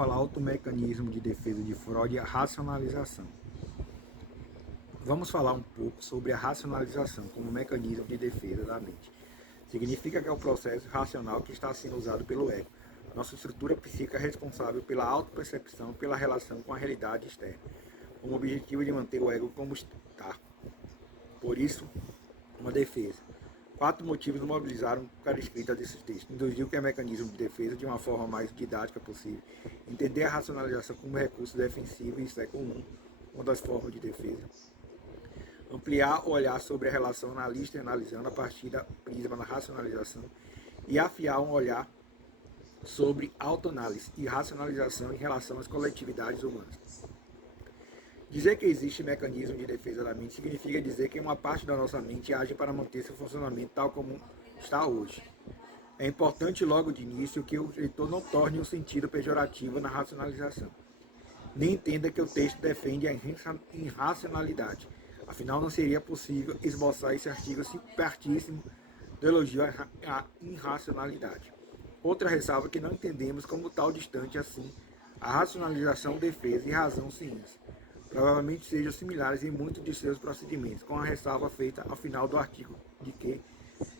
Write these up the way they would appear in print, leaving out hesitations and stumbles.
falar outro mecanismo de defesa de Freud, a racionalização. Vamos falar um pouco sobre a racionalização como mecanismo de defesa da mente. Significa que é o processo racional que está sendo usado pelo ego. Nossa estrutura psíquica é responsável pela autopercepção, pela relação com a realidade externa, com o objetivo de manter o ego como está. Por isso, uma defesa. 4 motivos mobilizaram para a escrita desses textos. Introduziu que é mecanismo de defesa de uma forma mais didática possível. Entender a racionalização como recurso defensivo, isso é comum, uma das formas de defesa. Ampliar o olhar sobre a relação analista e analisando a partir da prisma da racionalização. E afiar um olhar sobre autoanálise e racionalização em relação às coletividades humanas. Dizer que existe mecanismo de defesa da mente significa dizer que uma parte da nossa mente age para manter seu funcionamento tal como está hoje. É importante logo de início que o leitor não torne um sentido pejorativo na racionalização. Nem entenda que o texto defende a irracionalidade. Afinal, não seria possível esboçar esse artigo se partíssemos do elogio à irracionalidade. Outra ressalva é que não entendemos como tal distante assim a racionalização, defesa e razão ciência. Provavelmente sejam similares em muitos de seus procedimentos, com a ressalva feita ao final do artigo de que,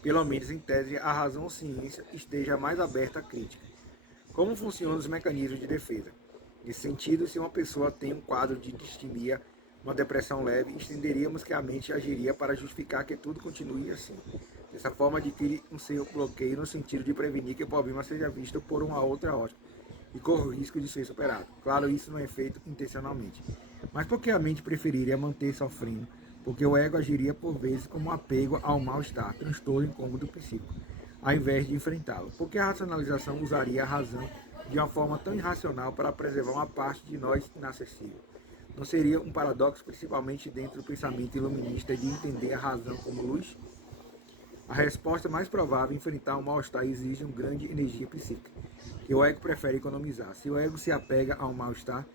pelo menos em tese, a razão ciência esteja mais aberta à crítica. Como funcionam os mecanismos de defesa? Nesse sentido, se uma pessoa tem um quadro de distimia, uma depressão leve, estenderíamos que a mente agiria para justificar que tudo continue assim. Dessa forma, adquire um seu bloqueio no sentido de prevenir que o problema seja visto por uma outra ótica e corra o risco de ser superado. Claro, isso não é feito intencionalmente. Mas por que a mente preferiria manter sofrendo? Porque o ego agiria por vezes como um apego ao mal-estar, transtorno e incômodo psíquico, ao invés de enfrentá-lo. Porque a racionalização usaria a razão de uma forma tão irracional para preservar uma parte de nós inacessível? Não seria um paradoxo, principalmente dentro do pensamento iluminista, de entender a razão como luz? A resposta mais provável é enfrentar o mal-estar exige uma grande energia psíquica, que o ego prefere economizar. Se o ego se apega ao mal-estar,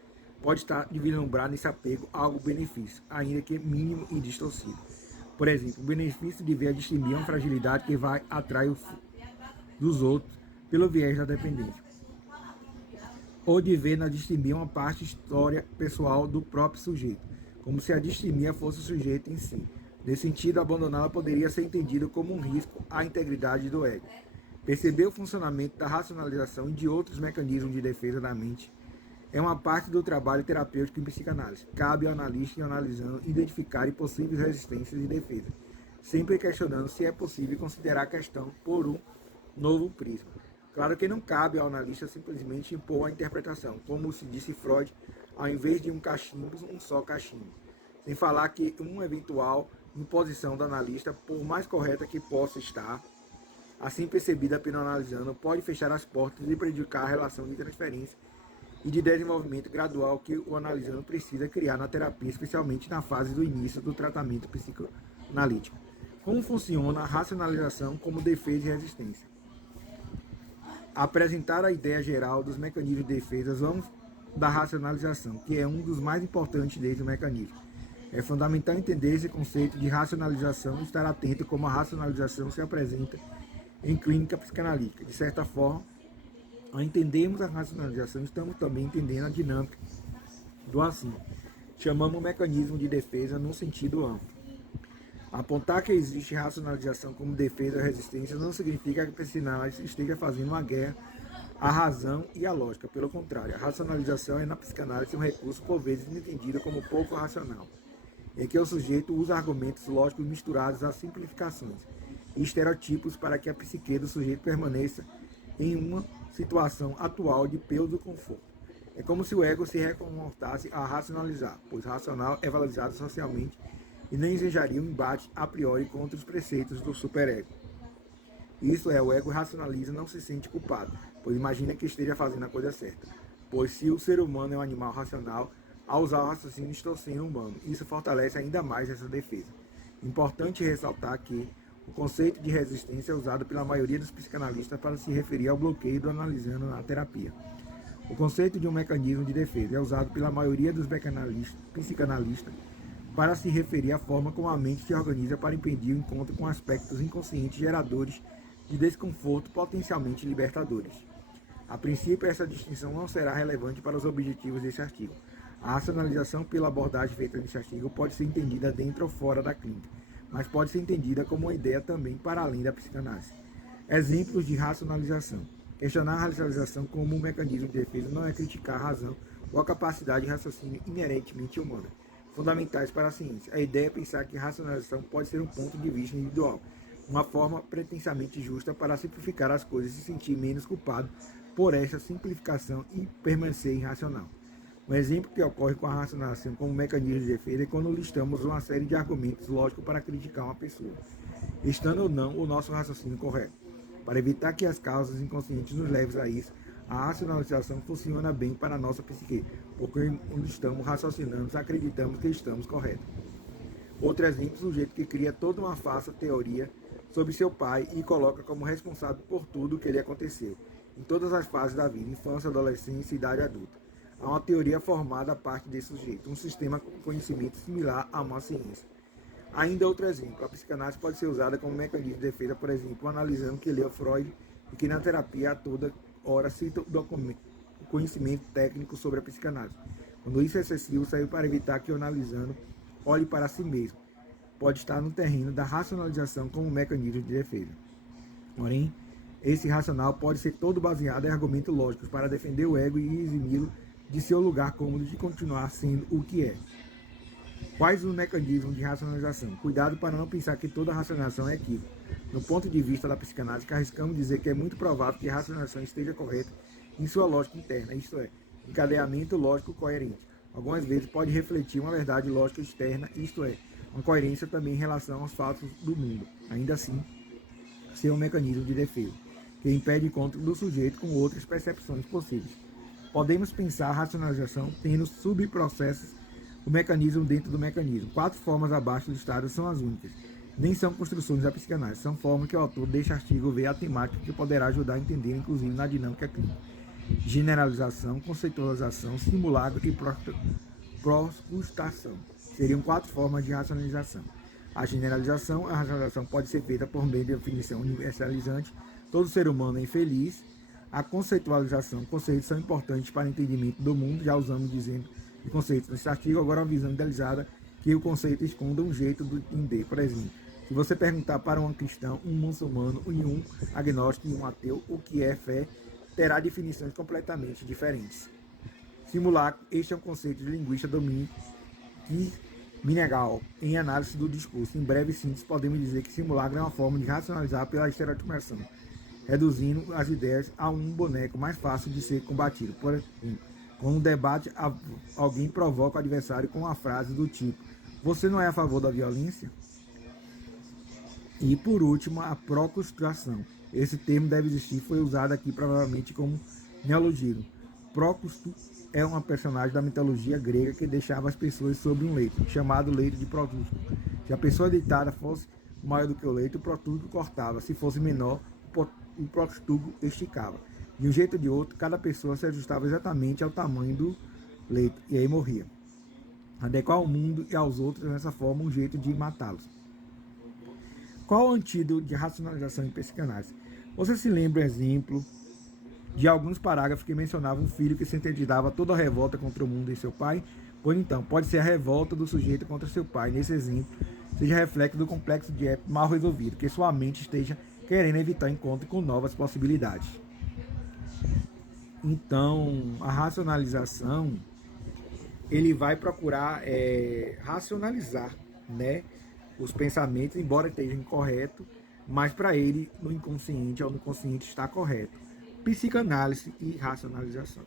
pode estar de vislumbrar nesse apego algo benefício, ainda que mínimo e distorcido. Por exemplo, o benefício de ver a distinguir uma fragilidade que vai atrair dos outros pelo viés da dependência, ou de ver na distimia uma parte história pessoal do próprio sujeito, como se a distimia fosse o sujeito em si. Nesse sentido, abandoná-la poderia ser entendido como um risco à integridade do ego. Perceber o funcionamento da racionalização e de outros mecanismos de defesa da mente é uma parte do trabalho terapêutico em psicanálise. Cabe ao analista, analisando, identificar possíveis resistências e defesas, sempre questionando se é possível considerar a questão por um novo prisma. Claro que não cabe ao analista simplesmente impor a interpretação, como se disse Freud, ao invés de um cachimbo, um só cachimbo. Sem falar que uma eventual imposição do analista, por mais correta que possa estar, assim percebida pelo analisando, pode fechar as portas e prejudicar a relação de transferência e de desenvolvimento gradual que o analisando precisa criar na terapia, especialmente na fase do início do tratamento psicoanalítico. Como funciona a racionalização como defesa e resistência? Apresentar a ideia geral dos mecanismos de defesa da racionalização, que é um dos mais importantes desses mecanismos. É fundamental entender esse conceito de racionalização e estar atento como a racionalização se apresenta em clínica psicanalítica. De certa forma, ao entendermos a racionalização, estamos também entendendo a dinâmica do assim. Chamamos o mecanismo de defesa num sentido amplo. Apontar que existe racionalização como defesa ou resistência não significa que o psicanálise esteja fazendo uma guerra à razão e à lógica. Pelo contrário, a racionalização é na psicanálise um recurso por vezes entendido como pouco racional, em que o sujeito usa argumentos lógicos misturados a simplificações e estereotipos para que a psique do sujeito permaneça em uma situação atual de pseudo-conforto. É como se o ego se reconfortasse a racionalizar, pois racional é valorizado socialmente e nem ensejaria um embate a priori contra os preceitos do superego. Isso é, o ego racionaliza e não se sente culpado, pois imagina que esteja fazendo a coisa certa. Pois se o ser humano é um animal racional, ao usar o raciocínio estou sendo humano. Isso fortalece ainda mais essa defesa. Importante ressaltar que o conceito de resistência é usado pela maioria dos psicanalistas para se referir ao bloqueio do analisando na terapia. O conceito de um mecanismo de defesa é usado pela maioria dos psicanalistas para se referir à forma como a mente se organiza para impedir o encontro com aspectos inconscientes geradores de desconforto potencialmente libertadores. A princípio, essa distinção não será relevante para os objetivos desse artigo. A racionalização, pela abordagem feita neste artigo, pode ser entendida dentro ou fora da clínica, mas pode ser entendida como uma ideia também para além da psicanálise. Exemplos de racionalização. Questionar a racionalização como um mecanismo de defesa não é criticar a razão ou a capacidade de raciocínio inerentemente humana, fundamentais para a ciência. A ideia é pensar que a racionalização pode ser um ponto de vista individual, uma forma pretensamente justa para simplificar as coisas e se sentir menos culpado por essa simplificação e permanecer irracional. Um exemplo que ocorre com a racionalização como mecanismo de defesa é quando listamos uma série de argumentos lógicos para criticar uma pessoa, estando ou não o nosso raciocínio correto. Para evitar que as causas inconscientes nos levem a isso, a racionalização funciona bem para a nossa psique, porque quando estamos raciocinando, acreditamos que estamos corretos. Outro exemplo, o sujeito que cria toda uma falsa teoria sobre seu pai e coloca como responsável por tudo o que lhe aconteceu, em todas as fases da vida, infância, adolescência e idade adulta. Há uma teoria formada a partir desse sujeito, um sistema de conhecimento similar a uma ciência. Ainda outro exemplo, a psicanálise pode ser usada como mecanismo de defesa, por exemplo, analisando que leu Freud e que na terapia a toda hora cita o conhecimento técnico sobre a psicanálise. Quando isso é excessivo, serve para evitar que o analisando olhe para si mesmo. Pode estar no terreno da racionalização como mecanismo de defesa. Porém, esse racional pode ser todo baseado em argumentos lógicos para defender o ego e eximi-lo de seu lugar cômodo de continuar sendo o que é. Quais os mecanismos de racionalização? Cuidado para não pensar que toda racionalização é equívoca. No ponto de vista da psicanálise, arriscamos dizer que é muito provável que a racionalização esteja correta em sua lógica interna, isto é, encadeamento lógico coerente. Algumas vezes pode refletir uma verdade lógica externa, isto é, uma coerência também em relação aos fatos do mundo. Ainda assim, ser um mecanismo de defesa, que impede encontro do sujeito com outras percepções possíveis. Podemos pensar a racionalização tendo subprocessos o mecanismo dentro do mecanismo. 4 formas abaixo listadas são as únicas. Nem são construções da psicanálise, são formas que o autor deste artigo vê a temática que poderá ajudar a entender, inclusive na dinâmica clínica. Generalização, conceitualização, simulacro e proscustação. Seriam 4 formas de racionalização. A racionalização pode ser feita por meio de definição universalizante, todo ser humano é infeliz. A conceitualização, conceitos são importantes para o entendimento do mundo, já usamos dizendo de conceitos nesse artigo, agora uma visão idealizada que o conceito esconda um jeito de entender. Por exemplo, se você perguntar para um cristão, um muçulmano, um agnóstico e um ateu o que é fé, terá definições completamente diferentes. Simulacro, este é um conceito de linguista domínio que Minegal, em análise do discurso. Em breve síntese, podemos dizer que simulacro é uma forma de racionalizar pela estereotipação, reduzindo as ideias a um boneco mais fácil de ser combatido. Por exemplo, com um debate, alguém provoca o adversário com uma frase do tipo: "Você não é a favor da violência?" E por último, a procustração. Esse termo deve existir, foi usado aqui provavelmente como neologismo. Prócusto é uma personagem da mitologia grega que deixava as pessoas sobre um leito, chamado leito de Procusto. Se a pessoa deitada fosse maior do que o leito, o Procusto cortava. Se fosse menor, o Procusto esticava. De um jeito ou de outro, cada pessoa se ajustava exatamente ao tamanho do leito e aí morria. Adequar ao mundo e aos outros nessa forma um jeito de matá-los. Qual o antídoto de racionalização em psicanálise? Você se lembra, exemplo, de alguns parágrafos que mencionavam um filho que sintetizava toda a revolta contra o mundo e seu pai? Pois então, pode ser a revolta do sujeito contra seu pai. Nesse exemplo, seja reflexo do complexo de Édipo mal resolvido, que sua mente esteja querendo evitar encontro com novas possibilidades. Então, a racionalização, ele vai procurar racionalizar, né, os pensamentos, embora esteja incorreto, mas para ele, no inconsciente ou no consciente, está correto. Psicanálise e racionalização.